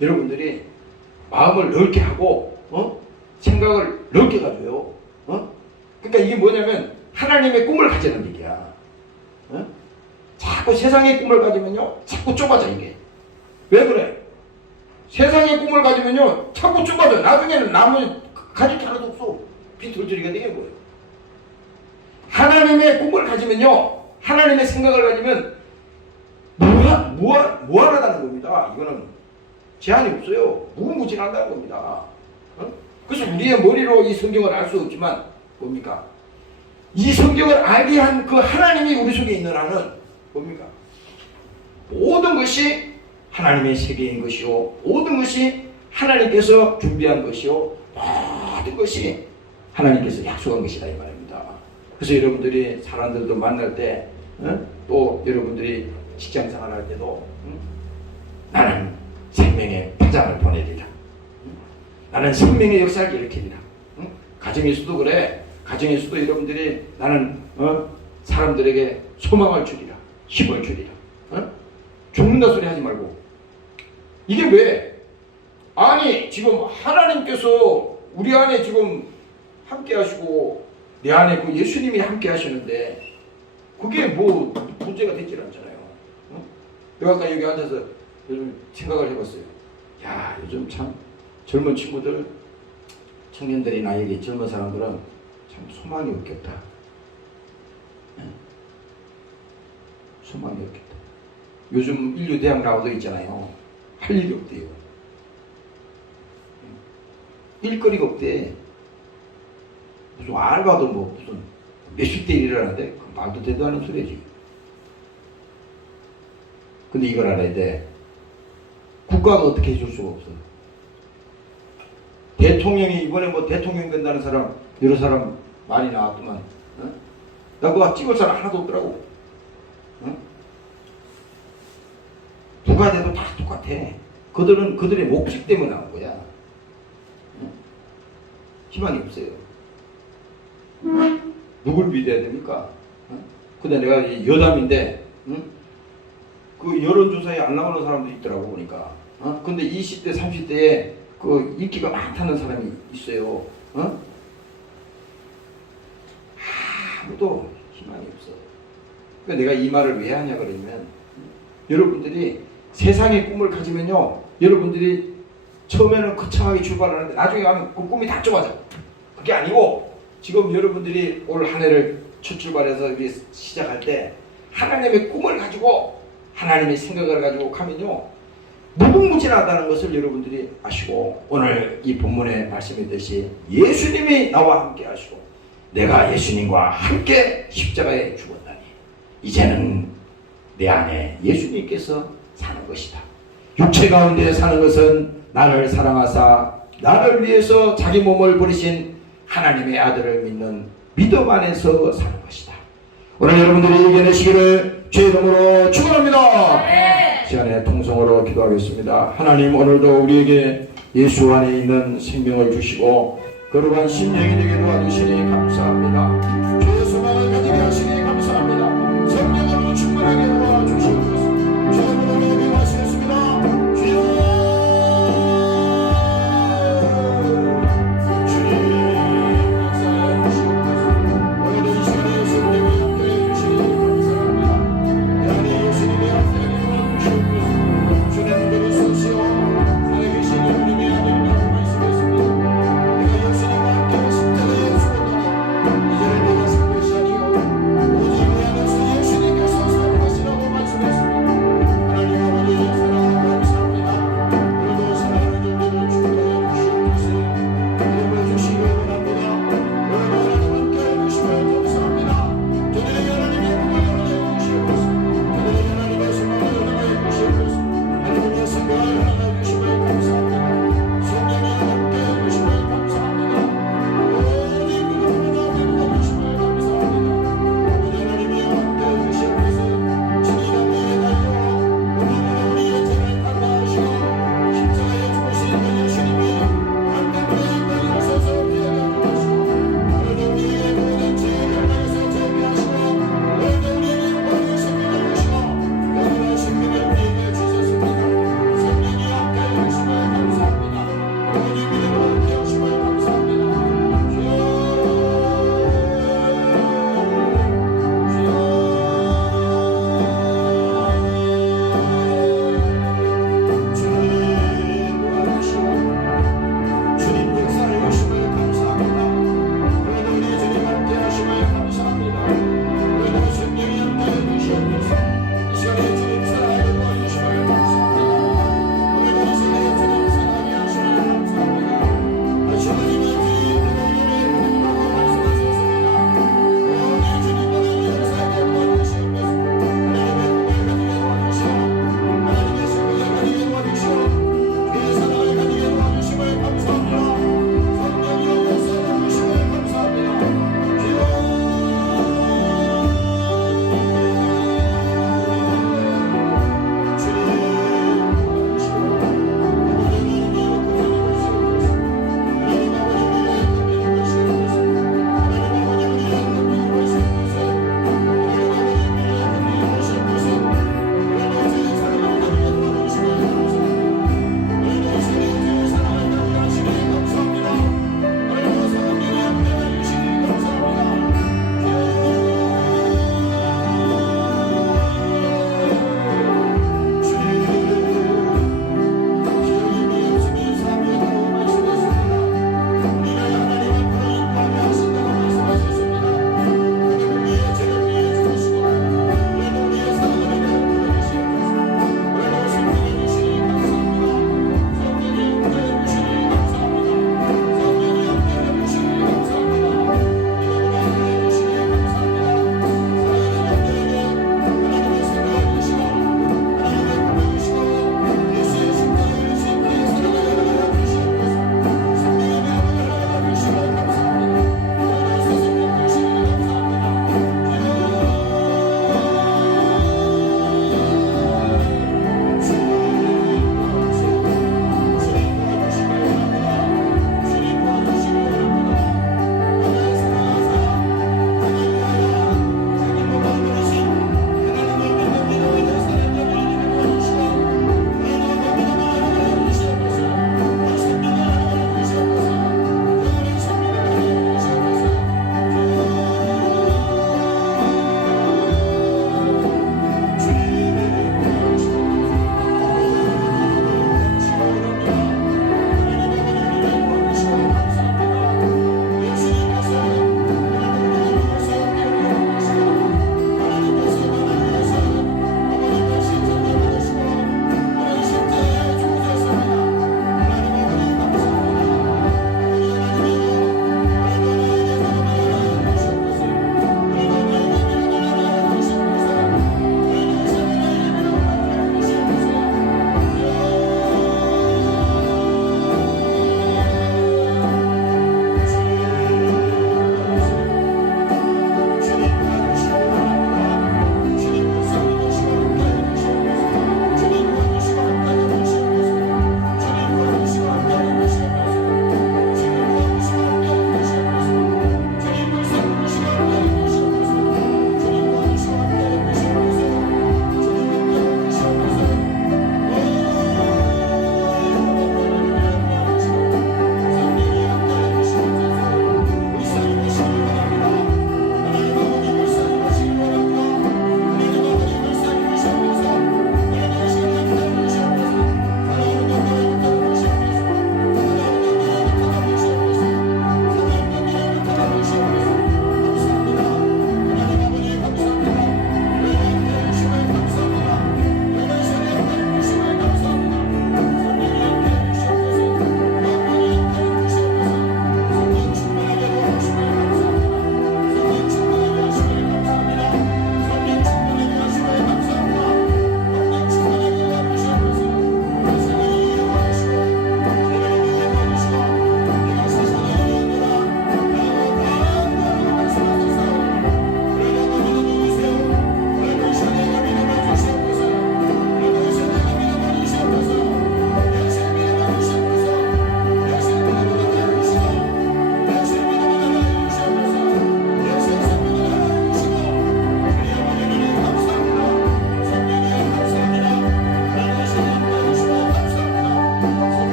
여러분들이 마음을 넓게 하고 생각을 넓게 가져요. 그러니까 이게 뭐냐면 하나님의 꿈을 가지는 얘기야. 자꾸 세상의 꿈을 가지면요, 자꾸 좁아져. 이게 왜 그래? 세상의 꿈을 가지면요, 자꾸 좁아져. 나중에는 나무 가질 게 하나도 없어. 빈털터리가 되게 보여요. 하나님의 꿈을 가지면요, 하나님의 생각을 가지면 무한하다는 겁니다. 이거는 제한이 없어요. 무궁무진한다는 겁니다. 그래서 우리의 머리로 이 성경을 알 수 없지만 뭡니까? 이 성경을 알게 한 그 하나님이 우리 속에 있는 한은 뭡니까? 모든 것이 하나님의 세계인 것이요, 모든 것이 하나님께서 준비한 것이요, 모든 것이 하나님께서 약속한 것이다 이 말입니다. 그래서 여러분들이 사람들도 만날 때, 또 여러분들이 직장생활 할 때도 나는 생명의 파장을 보내리라, 나는 생명의 역사를 일으키리라. 가정에서도 그래. 가정에서도 여러분들이 나는 사람들에게 소망을 주리라, 힘을 주리라. 죽는다 소리 하지 말고. 이게 왜? 아니 지금 하나님께서 우리 안에 지금 함께 하시고 내 안에 그 예수님이 함께 하시는데 그게 뭐 문제가 되질 않잖아요. 내가 아까 여기 앉아서 요즘 생각을 해봤어요. 야, 요즘 참 젊은 친구들, 청년들이나 여기 젊은 사람들은 참 소망이 없겠다. 소망이 없겠다. 요즘 인류대학 나오도 있잖아요. 할 일이 없대요. 일거리가 없대. 무슨 알바도 뭐 무슨 몇십 대 일을 하는데 그 말도 되도 않은 소리지. 근데 이걸 알아야 돼. 국가가 어떻게 해줄 수가 없어. 대통령이 이번에 뭐 대통령 된다는 사람, 여러 사람 많이 나왔구만. 나 그거 찍을 사람 하나도 없더라고. 누가 돼도 다 똑같아. 그들은 그들의 목적 때문에 나온 거야. 희망이 없어요. 누굴 믿어야 됩니까? 근데 내가 여담인데, 그 여론조사에 안 나오는 사람도 있더라고 보니까. 근데 20대, 30대에 그 인기가 많다는 사람이 있어요. 아무도 희망이 없어. 그러니까 내가 이 말을 왜 하냐 그러면, 여러분들이 세상의 꿈을 가지면요, 여러분들이 처음에는 거창하게 출발하는데 나중에 가면 그 꿈이 다 좁아져. 그게 아니고 지금 여러분들이 올 한 해를 첫 출발해서 시작할 때 하나님의 꿈을 가지고 하나님의 생각을 가지고 가면요, 무궁무진하다는 것을 여러분들이 아시고, 오늘 이 본문의 말씀이듯이 예수님이 나와 함께 하시고 내가 예수님과 함께 십자가에 죽었다니 이제는 내 안에 예수님께서 사는 것이다. 육체 가운데 사는 것은 나를 사랑하사 나를 위해서 자기 몸을 버리신 하나님의 아들을 믿는 믿음 안에서 사는 것이다. 오늘 여러분들이 이겨내시기를 주의 이름으로 축원합니다. 네. 시간에 통성으로 기도하겠습니다. 하나님, 오늘도 우리에게 예수 안에 있는 생명을 주시고 거룩한 심령이 되게 도와주시니 감사합니다. 주의 소망을 가지게 하시니 감사합니다. 성령으로 충만하게 도와주시옵소서. 주님으로 예배하시겠습니다. 주여, 주님 역사해 주시옵소서. 오늘도 이 시간에 성령을 함께해 주시니 감사합니다. 내 안에 예수님이 함께하게 도와주시옵소서. 주님 들으소서. 살아계신 하나님의 아들이라고 말씀했습니다. 내가 예수님과 함께 십자가에 죽었다니 이제는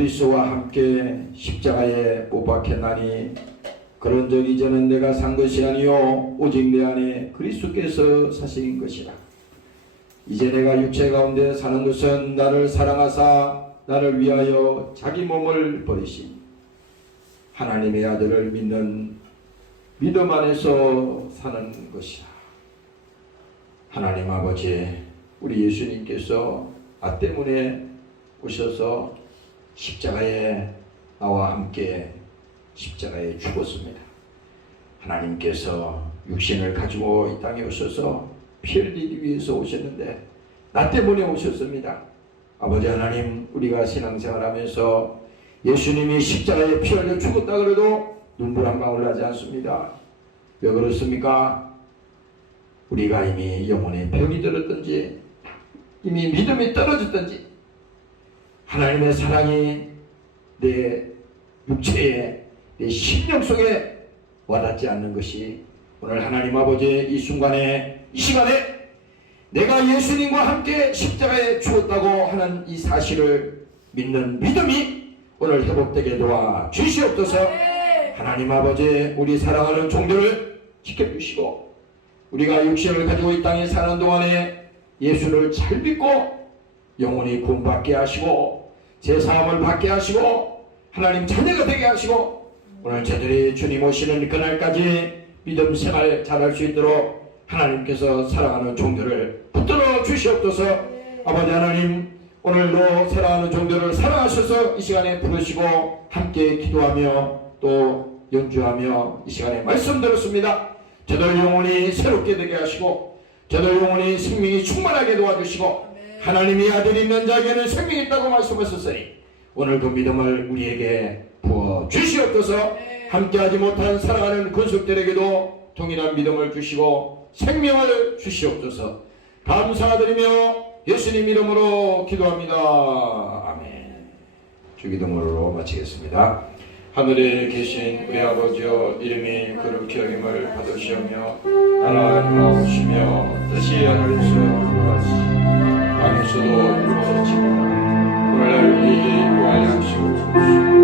그리스도와 함께 십자가에 못 박혔나니 그런 적 이제는 내가 산 것이 아니요 오직 내 안에 그리스도께서 사신 것이라. 이제 내가 육체 가운데 사는 것은 나를 사랑하사 나를 위하여 자기 몸을 버리신 하나님의 아들을 믿는 믿음 안에서 사는 것이라. 하나님 아버지, 우리 예수님께서 나 때문에 오셔서 십자가에 나와 함께 십자가에 죽었습니다. 하나님께서 육신을 가지고 이 땅에 오셔서 피 흘리기 위해서 오셨는데 나 때문에 오셨습니다. 아버지 하나님, 우리가 신앙생활하면서 예수님이 십자가에 피 흘려 죽었다 그래도 눈물 한 방울 나지 않습니다. 왜 그렇습니까? 우리가 이미 영혼에 병이 들었든지 이미 믿음이 떨어졌든지 하나님의 사랑이 내 육체에 내 심령 속에 와닿지 않는 것이 오늘 하나님 아버지 이 순간에 이 시간에 내가 예수님과 함께 십자가에 죽었다고 하는 이 사실을 믿는 믿음이 오늘 회복되게 도와 주시옵소서. 하나님 아버지, 우리 사랑하는 종들을 지켜주시고 우리가 육신을 가지고 이 땅에 사는 동안에 예수를 잘 믿고 영혼이 구원받게 하시고 제사함을 받게 하시고 하나님 자녀가 되게 하시고 오늘 저들이 주님 오시는 그날까지 믿음 생활 잘할 수 있도록 하나님께서 사랑하는 종들을 붙들어 주시옵소서. 아버지 하나님, 오늘도 사랑하는 종들을 사랑하셔서 이 시간에 부르시고 함께 기도하며 또 연주하며 이 시간에 말씀 들었습니다. 저들 영혼이 새롭게 되게 하시고 저들 영혼이 생명이 충만하게 도와주시고 하나님의 아들이 있는 자에게는 생명이 있다고 말씀하셨으니 오늘 그 믿음을 우리에게 부어 주시옵소서. 함께하지 못한 사랑하는 권속들에게도 동일한 믿음을 주시고 생명을 주시옵소서. 감사드리며 예수님 이름으로 기도합니다. 아멘. 주기도문으로 마치겠습니다. 하늘에 계신 우리 아버지여, 이름이 거룩히 여김을 받으시오며 나라가 임하옵시며 뜻이 하늘에서 이루어지듯이 땅에서도 이루어지리이다. 오늘날 우리에게 구할 양식을 주시옵소서.